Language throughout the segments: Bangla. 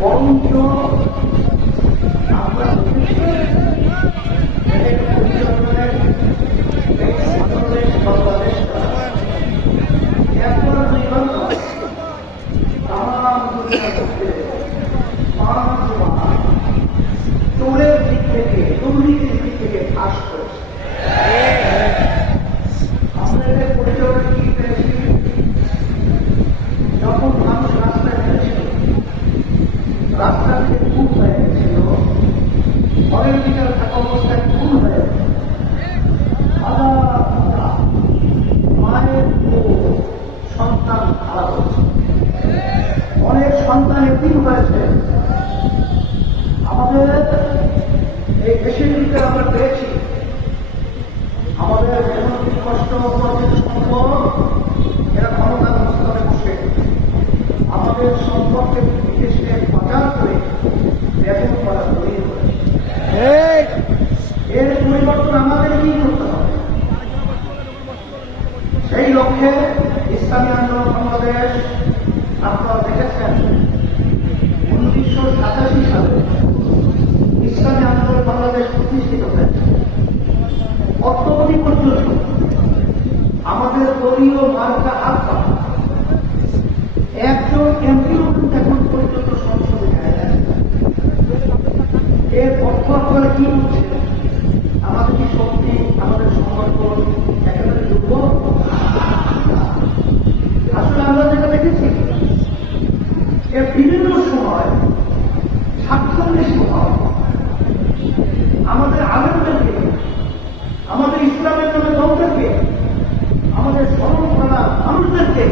বরঞ্চ আমরা চোরের দিক থেকে দুর্নীতির দিক থেকে ফাঁস করেছে। আমরা এদের পরিচালনা কি পেয়েছি? যখন মানুষ রাস্তায় ফেলেছিল, রাস্তা থেকে খুন হয়ে গেছিল, ঘরের ভিতরে থাকা অবস্থায় খুন হয়ে গেছে, মায়ের সন্তান হারা হয়েছে, অনেক সন্তান এতিম হয়েছে। আমাদের এই দেশের ভিতরে আমরা পেয়েছি আমাদের মেহনতি কষ্ট উপার্জিত সম্পদ এরা ক্ষমতার স্তরে বসে আমাদের সম্পদকে বিদেশে পাচার করে বেতন করা তৈরি করেছে। এর পরিবর্তন আমাদের কি করতে হবে? সেই লক্ষ্যে ইসলামী আন্দোলন বাংলাদেশ, আপনারা দেখেছেন 1987 সালে ইসলামী আন্দোলন বাংলাদেশ প্রতিষ্ঠিত হয়েছে। অদ্যাবধি পর্যন্ত আমাদের দলীয় মার্কা আত্মা একজন এমপিও কিন্তু এখন পর্যন্ত সংসদে যায়। এর অর্থ আপনারা কি বলছে? আমাদের কি শক্তি, আমাদের সংগঠন একেবারে দুর্বল? আসলে আমরা যেটা দেখেছি এর বিভিন্ন সময় স্বার্থান্বেষী সময় আমাদের আলেমদেরকে, আমাদের ইসলামের নামে দলদেরকে, আমাদের স্মরণ করা মানুষদেরকে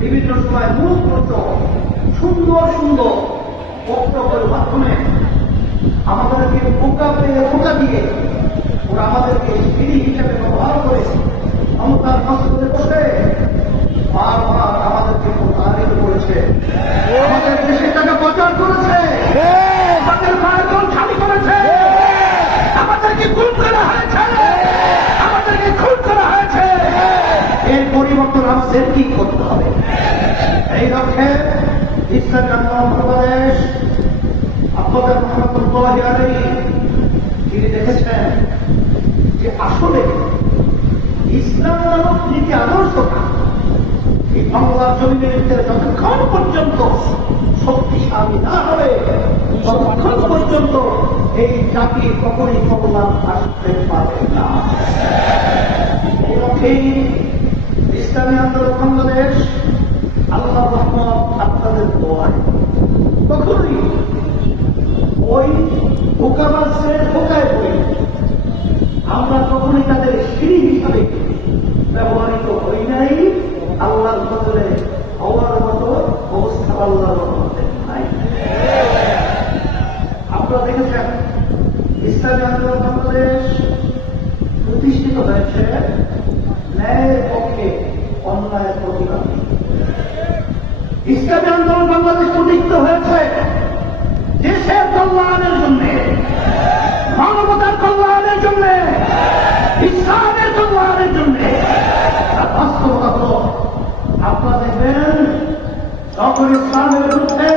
বিভিন্ন সময় মুখ মতো সুন্দর সুন্দর বক্তব্যের মাধ্যমে আমাদেরকে বোকা দিয়ে ওরা আমাদেরকে সিঁড়ি হিসেবে ব্যবহার করে ক্ষমতার মস্তকে বসে বারবার আমাদেরকে প্রতারিত করেছে, আমাদের দেশের টাকা পাচার করেছে, আমাদের মায়ের দল খালি করেছে, আমাদেরকে খুন করা হয়েছে, আমাদেরকে খুন করা হয়েছে। এর পরিবর্তন আমাদের কি করতে হবে? এই লক্ষ্যে ইসলামী আন্দোলন বাংলাদেশ আপনাদের রহমতুল্লাহ আলাইহি তিনি দেখেছেন যে আসলে ইসলাম নামক নীতি আদর্শটা এই বাংলার জমিনের ভিতরে যতক্ষণ পর্যন্ত শক্তিশালী না হবে ততক্ষণ পর্যন্ত এই জাতি কখনই কল্যাণ আসতে পারবে না। এই ইসলামী আন্দোলন বাংলাদেশ আল্লাহ রহমত আপনাদের দোয়ায় কখনই ওই বোকাবাজের বোকায় বই আমরা কখনই তাদের সিঁড়ি হিসাবে ব্যবহৃত হই নাই। আল্লাহর বদলে হওয়ার মতো অবস্থা আল্লাহর রহমতে নাই। আপনারা দেখেছেন ইসলামী আন্দোলন বাংলাদেশ প্রতিষ্ঠিত হয়েছে ন্যায়ের পক্ষে, অন্যায়ের প্রতিবাদে। ইসলামী আন্দোলন বাংলাদেশ প্রতিষ্ঠিত হয়েছে দেশের কল্যাণের জন্য, মানবতার কল্যাণের জন্য, ইসলামের কল্যাণের জন্য। বাস্তবতা হল আপনারা দেখবেন যখন ইসলামের বিরুদ্ধে